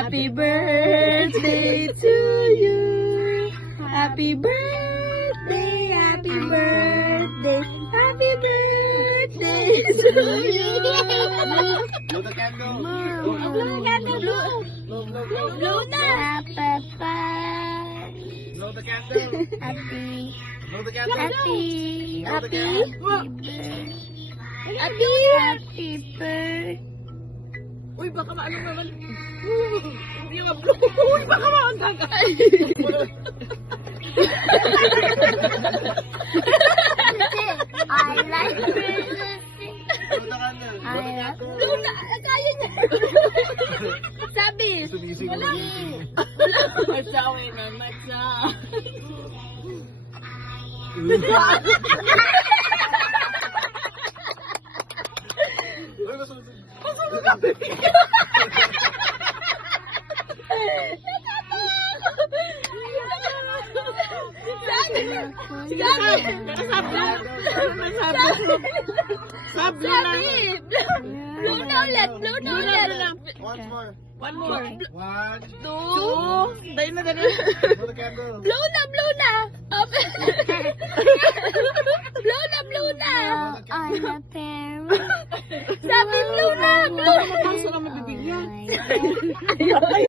Happy birthday to you. Happy birthday, happy birthday, happy birthday to you. Blow the candle. Blow the candle, blow. Blow na. Blow the candle. Happy, Blow the candle. happy, Blow the happy, candle. happy birthday. Uy, baka maano naman. Hindi nga blow. Uy, baka maanggagan. I like Christmas. Blow the candle. Blow the candle. Blow na, kaya niya. Sabi, Sumising mo wala. na. Masawi na, masawi. Uy, masunod. Sabi, blow na ulit, blow na ulit. One more. One more. One. Two. Dahil na, dahil. Blow the candle. Blow na, blow na. Blow na, blow na. I'm a parent. Sabi, blow na, blow na. Parang saan ang mabibigyan?